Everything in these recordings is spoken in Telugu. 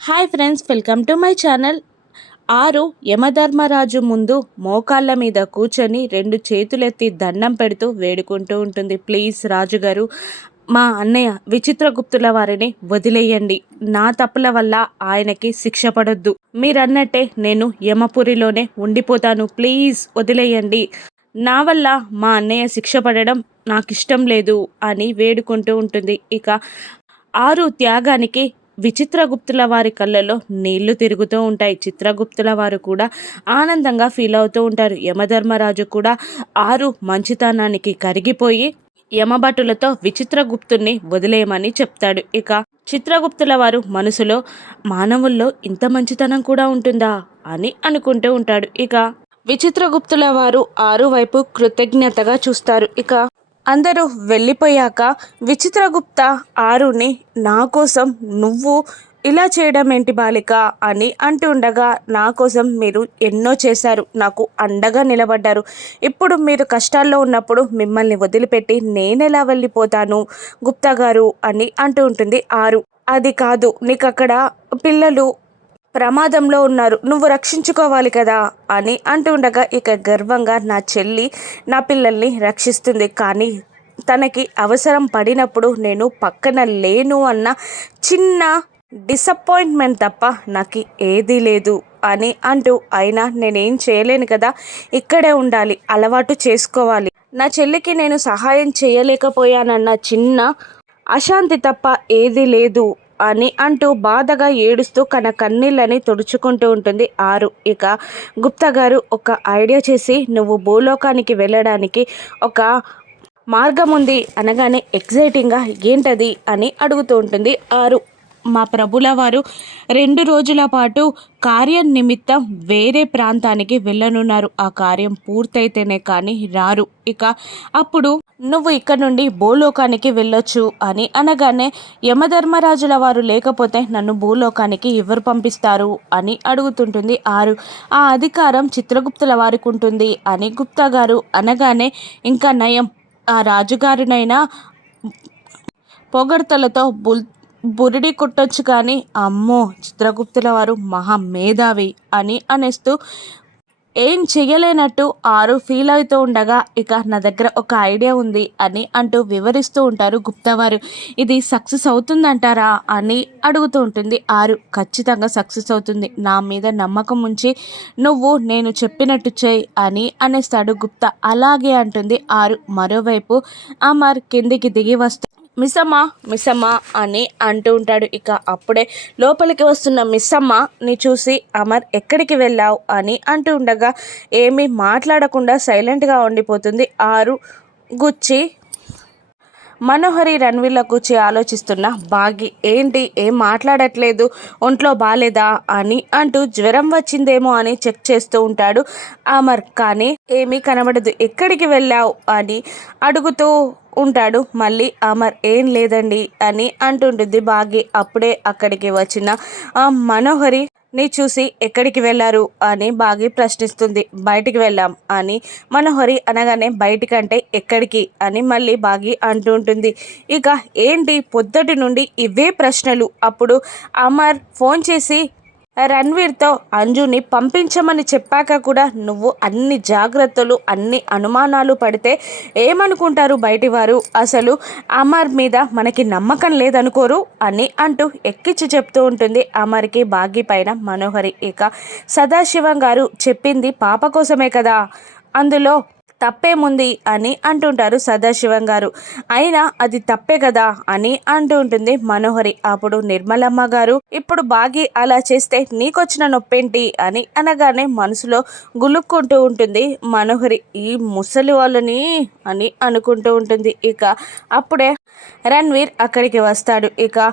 Hi friends, welcome to my channel. ఆరు యమధర్మరాజు ముందు మోకాళ్ళ మీద కూర్చొని రెండు చేతులెత్తి దండం పెడుతూ వేడుకుంటూ ఉంటుంది. ప్లీజ్ రాజుగారు, మా అన్నయ్య విచిత్రగుప్తుల వారిని వదిలేయండి. నా తప్పుల వల్ల ఆయనకి శిక్ష పడొద్దు. మీరన్నట్టే నేను యమపురిలోనే ఉండిపోతాను. ప్లీజ్ వదిలేయండి. నా వల్ల మా అన్నయ్య శిక్ష పడడం నాకు ఇష్టం లేదు అని వేడుకుంటూ ఉంటుంది. ఇక ఆరు త్యాగానికి విచిత్రగుప్తుల వారి కళ్ళలో నీళ్లు తిరుగుతూ ఉంటాయి. చిత్రగుప్తుల వారు కూడా ఆనందంగా ఫీల్ అవుతూ ఉంటారు. యమధర్మరాజు కూడా ఆరు మంచితనానికి కరిగిపోయి యమభటులతో విచిత్రగుప్తుని వదిలేయమని చెప్తాడు. ఇక చిత్రగుప్తుల వారు మనసులో మానవుల్లో ఇంత మంచితనం కూడా ఉంటుందా అని అనుకుంటూ ఉంటాడు. ఇక విచిత్రగుప్తుల వారు ఆరు వైపు కృతజ్ఞతగా చూస్తారు. ఇక అందరూ వెళ్ళిపోయాక విచిత్రగుప్త ఆరుని, నా కోసం నువ్వు ఇలా చేయడం ఏంటి బాలిక అని అంటుండగా, నా కోసం మీరు ఎన్నో చేశారు, నాకు అండగా నిలబడ్డారు. ఇప్పుడు మీరు కష్టాల్లో ఉన్నప్పుడు మిమ్మల్ని వదిలిపెట్టి నేనెలా వెళ్ళిపోతాను గుప్తా గారు అని అంటూ ఉంటుంది ఆరు. అది కాదు, నీకు అక్కడ పిల్లలు ప్రమాదంలో ఉన్నారు, నువ్వు రక్షించుకోవాలి కదా అని అంటుండగా, ఇక గర్వంగా నా చెల్లి నా పిల్లల్ని రక్షిస్తుంది, కానీ తనకి అవసరం పడినప్పుడు నేను పక్కన లేను అన్న చిన్న డిసప్పాయింట్మెంట్ తప్ప నాకు ఏదీ లేదు అని అంటూ, అయినా నేనేం చేయలేను కదా, ఇక్కడే ఉండాలి, అలవాటు చేసుకోవాలి, నా చెల్లికి నేను సహాయం చేయలేకపోయానన్న చిన్న అశాంతి తప్ప ఏదీ లేదు అని అంటూ బాధగా ఏడుస్తూ కన్నీళ్ళని తుడుచుకుంటూ ఉంటుంది ఆరు. ఇక గుప్తా గారు ఒక ఐడియా చేసి, నువ్వు భూలోకానికి వెళ్ళడానికి ఒక మార్గం ఉంది అనగానే ఎగ్జైటింగ్గా ఏంటది అని అడుగుతూ ఉంటుంది ఆరు. మా ప్రభుల వారు 2 రోజుల పాటు కార్యం నిమిత్తం వేరే ప్రాంతానికి వెళ్ళనున్నారు. ఆ కార్యం పూర్తయితేనే కానీ రారు. ఇక అప్పుడు నువ్వు ఇక్కడ నుండి భూలోకానికి వెళ్ళొచ్చు అని అనగానే, యమధర్మరాజుల వారు లేకపోతే నన్ను భూలోకానికి ఎవరు పంపిస్తారు అని అడుగుతుంటుంది ఆరు. ఆ అధికారం చిత్రగుప్తుల వారికి ఉంటుంది అని గుప్తా గారు అనగానే, ఇంకా నయం, ఆ రాజుగారినైనా పొగడ్తలతో బురిడి కొట్టొచ్చు, కానీ అమ్మో చిత్రగుప్తుల వారు మహా మేధావి అని అనేస్తూ ఏం చెయ్యలేనట్టు ఆరు ఫీల్ అవుతూ ఉండగా, ఇక నా దగ్గర ఒక ఐడియా ఉంది అని అంటూ వివరిస్తూ ఉంటారు గుప్తావారు. ఇది సక్సెస్ అవుతుందంటారా అని అడుగుతూ ఉంటుంది ఆరు. ఖచ్చితంగా సక్సెస్ అవుతుంది, నా మీద నమ్మకం ఉంచి నువ్వు నేను చెప్పినట్టు చేయి అని అనేస్తాడు గుప్తా. అలాగే అంటుంది ఆరు. మరోవైపు అమర్ కిందికి దిగి వస్తూ మిస్సమ్మా మిస్సమ్మా అని అంటూ ఉంటాడు. ఇక అప్పుడే లోపలికి వస్తున్న మిస్సమ్మని చూసి, అమర్ ఎక్కడికి వెళ్ళావు అని అంటూ ఉండగా ఏమీ మాట్లాడకుండా సైలెంట్గా ఉండిపోతుంది ఆరు. గుచ్చి మనోహరి రణ్వీర్లో కూర్చి ఆలోచిస్తున్న బాగి, ఏంటి ఏం మాట్లాడట్లేదు, ఒంట్లో బాలేదా అని అంటూ జ్వరం వచ్చిందేమో అని చెక్ చేస్తూ ఉంటాడు అమర్. కానీ ఏమీ కనబడదు. ఎక్కడికి వెళ్ళావు అని అడుగుతూ ఉంటాడు మళ్ళీ అమర్. ఏం లేదండి అని అంటుంటుంది బాగి. అప్పుడే అక్కడికి వచ్చిన మనోహరి ని చూసి, ఎక్కడికి వెళ్ళారు అని బాగి ప్రశ్నిస్తుంది. బయటికి వెళ్ళాం అని మనోహరి అనగానే, బయటికంటే ఎక్కడికి అని మళ్ళీ బాగి అంటుంటుంది. ఇక ఏంటి పొద్దుటి నుండి ఇవే ప్రశ్నలు. అప్పుడు అమర్ ఫోన్ చేసి రణ్వీర్తో అంజుని పంపించమని చెప్పాక కూడా నువ్వు అన్ని జాగ్రత్తలు అన్ని అనుమానాలు పడితే ఏమనుకుంటారు బయటివారు, అసలు అమర్ మీద మనకి నమ్మకం లేదనుకోరు అని అంటూ ఎక్కించి చెప్తూ ఉంటుంది అమర్కి బాగి పైన మనోహరి. ఇక సదాశివం గారు చెప్పింది పాప కోసమే కదా, అందులో తప్పేముంది అని అంటుంటారు సదాశివం గారు. అయినా అది తప్పే కదా అని అంటూ ఉంటుంది మనోహరి. అప్పుడు నిర్మలమ్మ గారు, ఇప్పుడు బాగి అలా చేస్తే నీకొచ్చిన నొప్పేంటి అని అనగానే మనసులో గులుక్కుంటూ ఉంటుంది మనోహరి, ఈ ముసలి వాళ్ళని అని అనుకుంటూ ఉంటుంది. ఇక అప్పుడే రణ్వీర్ అక్కడికి వస్తాడు. ఇక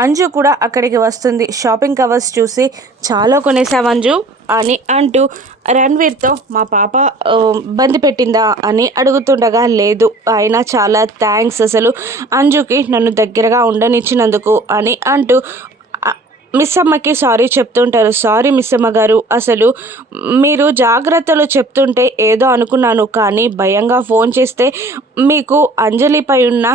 అంజు కూడా అక్కడికి వస్తుంది. షాపింగ్ కవర్స్ చూసి, చాలా కొనేసావు అంజు అని అంటూ రణ్వీర్తో, మా పాప ఇబ్బంది పెట్టిందా అని అడుగుతుండగా, లేదు, అయినా చాలా థ్యాంక్స్ అసలు అంజుకి నన్ను దగ్గరగా ఉండనిచ్చినందుకు అని అంటూ మిస్సమ్మకి సారీ చెప్తుంటారు. సారీ మిస్సమ్మ గారు, అసలు మీరు జాగ్రత్తలు చెప్తుంటే ఏదో అనుకున్నాను, కానీ భయంగా ఫోన్ చేస్తే మీకు అంజలిపై ఉన్న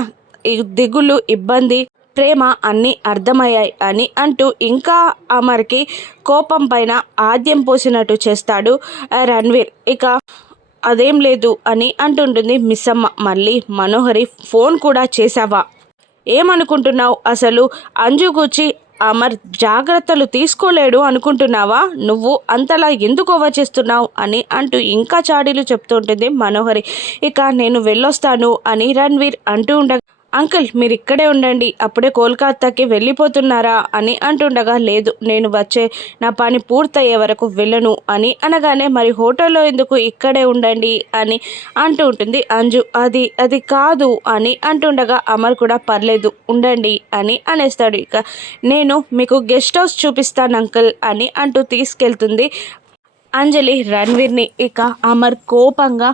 దిగులు ఇబ్బంది ప్రేమ అన్నీ అర్థమయ్యాయి అని అంటూ ఇంకా అమర్కి కోపం పైన ఆద్యం పోసినట్టు చేస్తాడు రణ్వీర్. ఇక అదేం లేదు అని అంటుంటుంది మిస్సమ్మ. మళ్ళీ మనోహరి ఫోన్ కూడా చేశావా? ఏమనుకుంటున్నావు అసలు? అంజు గూర్చి అమర్ జాగ్రత్తలు తీసుకోలేడు అనుకుంటున్నావా? నువ్వు అంతలా ఎందుకు ఓవర్ చేస్తున్నావు అని అంటూ ఇంకా చాడీలు చెప్తూ ఉంటుంది మనోహరి. ఇక నేను వెళ్ళొస్తాను అని రణ్వీర్ అంటూ ఉండగా, అంకుల్ మీరు ఇక్కడే ఉండండి, అప్పుడే కోల్కతాకి వెళ్ళిపోతున్నారా అని అంటుండగా, లేదు నేను వచ్చే నా పని పూర్తయ్యే వరకు వెళ్ళను అని అనగానే, మరి హోటల్లో ఎందుకు, ఇక్కడే ఉండండి అని అంటూ ఉంటుంది అంజు. అది అది కాదు అని అంటుండగా అమర్ కూడా పర్లేదు ఉండండి అని అనేస్తాడు. ఇక నేను మీకు గెస్ట్ హౌస్ చూపిస్తాను అంకుల్ అని అంటూ తీసుకెళ్తుంది అంజలి రణ్వీర్ని. ఇక అమర్ కోపంగా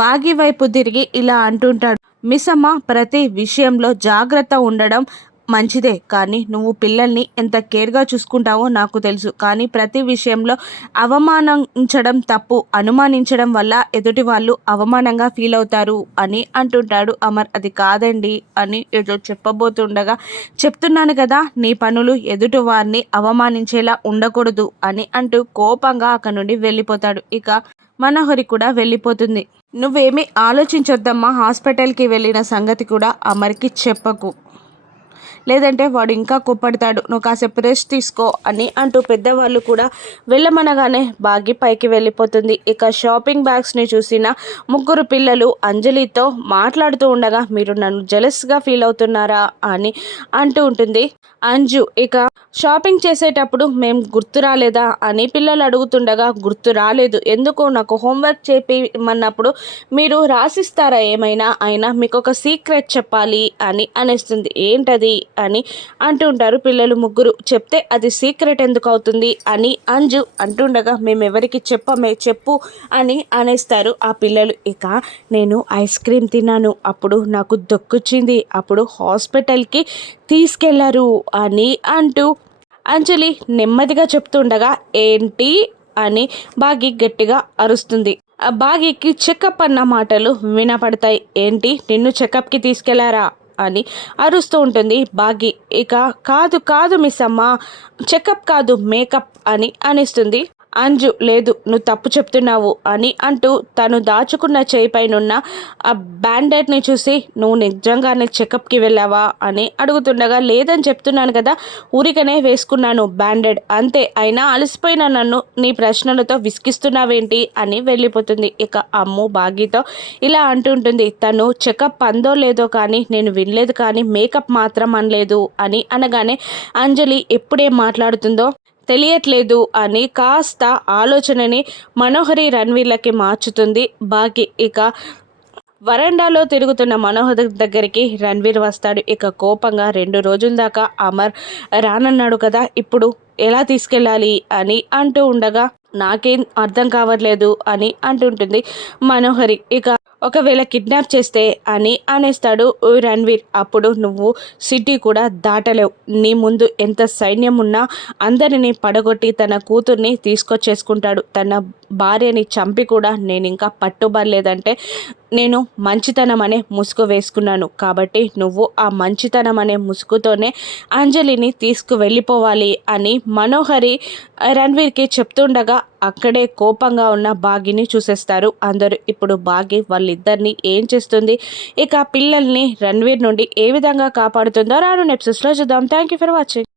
బాగి వైపు తిరిగి ఇలా అంటుంటాడు, మిస్సమ్మ ప్రతి విషయంలో జాగ్రత్త ఉండడం మంచిదే, కానీ నువ్వు పిల్లల్ని ఎంత కేర్గా చూసుకుంటావో నాకు తెలుసు, కానీ ప్రతి విషయంలో అవమానించడం తప్పు, అనుమానించడం వల్ల ఎదుటి వాళ్ళు అవమానంగా ఫీల్ అవుతారు అని అంటుంటాడు అమర్. అది కాదండి అని ఏదో చెప్పబోతుండగా, చెప్తున్నాను కదా నీ పనులు ఎదుటి వారిని అవమానించేలా ఉండకూడదు అని అంటూ కోపంగా అక్కడి నుండి వెళ్ళిపోతాడు. ఇక మనోహరి కూడా వెళ్ళిపోతుంది. నువ్వేమీ ఆలోచించొద్దమ్మా, హాస్పిటల్కి వెళ్ళిన సంగతి కూడా అమర్కి చెప్పకు, లేదంటే వాడు ఇంకా కోప్పడతాడు, నువ్వు కాసేపు రెస్ట్ తీసుకో అని అంటూ పెద్దవాళ్ళు కూడా వెళ్ళమనగానే బాగి పైకి వెళ్ళిపోతుంది. ఇక షాపింగ్ బ్యాగ్స్ని చూసిన ముగ్గురు పిల్లలు అంజలితో మాట్లాడుతూ ఉండగా, మీరు నన్ను జెలస్గా ఫీల్ అవుతున్నారా అని అంటూ ఉంటుంది అంజు. ఇక షాపింగ్ చేసేటప్పుడు మేము గుర్తు రాలేదా అని పిల్లలు అడుగుతుండగా, గుర్తు రాలేదు, ఎందుకు నాకు హోంవర్క్ చేపిమన్నప్పుడు మీరు రాసిస్తారా ఏమైనా, అయినా మీకు ఒక సీక్రెట్ చెప్పాలి అని అనేస్తుంది. ఏంటది అని అంటుంటారు పిల్లలు ముగ్గురు. చెప్తే అది సీక్రెట్ ఎందుకు అవుతుంది అని అంజు అంటుండగా, మేమెవరికి చెప్పమే, చెప్పు అని అనేస్తారు ఆ పిల్లలు. ఇక నేను ఐస్ క్రీమ్ తిన్నాను, అప్పుడు నాకు దొక్కొచ్చింది, అప్పుడు హాస్పిటల్కి తీసుకెళ్లారు అని అంటూ అంజలి నెమ్మదిగా చెప్తుండగా, ఏంటి అని బాగి గట్టిగా అరుస్తుంది. ఆ బాగికి చెకప్ అన్న మాటలు వినపడతాయి. ఏంటి నిన్ను చెకప్కి తీసుకెళ్లారా అని అరుస్తూ ఉంటుంది బాగి. ఇక కాదు కాదు మిస్ అమ్మ, చెకప్ కాదు మేకప్ అని అనిస్తుంది అంజు. లేదు నువ్వు తప్పు చెప్తున్నావు అని అంటూ తను దాచుకున్న చేయి పైనున్న ఆ బ్యాండేడ్ని చూసి, నువ్వు నిజంగానే చెకప్కి వెళ్ళావా అని అడుగుతుండగా, లేదని చెప్తున్నాను కదా, ఊరికనే వేసుకున్నాను బ్యాండేడ్ అంతే, అయినా అలసిపోయిన నన్ను నీ ప్రశ్నలతో విసిగిస్తున్నావేంటి అని వెళ్ళిపోతుంది. ఇక అమ్ము బాగితో ఇలా అంటుంటుంది, తను చెకప్ అందో లేదో కానీ నేను వినలేదు, కానీ మేకప్ మాత్రం అనలేదు అని అనగానే అంజలి ఎప్పుడేం మాట్లాడుతుందో తెలియట్లేదు అని కాస్త ఆలోచనని మనోహరి రణ్వీర్లకి మార్చుతుంది బాగి. ఇక వరండాలో తిరుగుతున్న మనోహర్ దగ్గరికి రణ్వీర్ వస్తాడు. ఇక కోపంగా, 2 రోజుల దాకా అమర్ రానన్నాడు కదా, ఇప్పుడు ఎలా తీసుకెళ్ళాలి అని అంటూ ఉండగా, నాకేం అర్థం కావట్లేదు అని అంటుంటుంది మనోహరి. ఇక ఒకవేళ కిడ్నాప్ చేస్తే అని అనేస్తాడు రణ్వీర్. అప్పుడు నువ్వు సిటీ కూడా దాటలేవు, నీ ముందు ఎంత సైన్యం ఉన్నా అందరినీ పడగొట్టి తన కూతుర్ని తీసుకొచ్చేసుకుంటాడు, తన భార్యని చంపి కూడా నేను ఇంకా పట్టుబడలేదంటే నేను మంచితనం అనే ముసుగు వేసుకున్నాను, కాబట్టి నువ్వు ఆ మంచితనం అనే ముసుగుతోనే అంజలిని తీసుకువెళ్ళిపోవాలి అని మనోహరి రణ్వీర్కి చెప్తుండగా, అక్కడే కోపంగా ఉన్న బాగిని చూసేస్తారు అందరూ. ఇప్పుడు బాగి వాళ్ళిద్దరిని ఏం చేస్తుంది, ఇక పిల్లల్ని రణ్వీర్ నుండి ఏ విధంగా కాపాడుతుందో రాను ఎపిసోడ్స్లో చూద్దాం. Thank you for watching.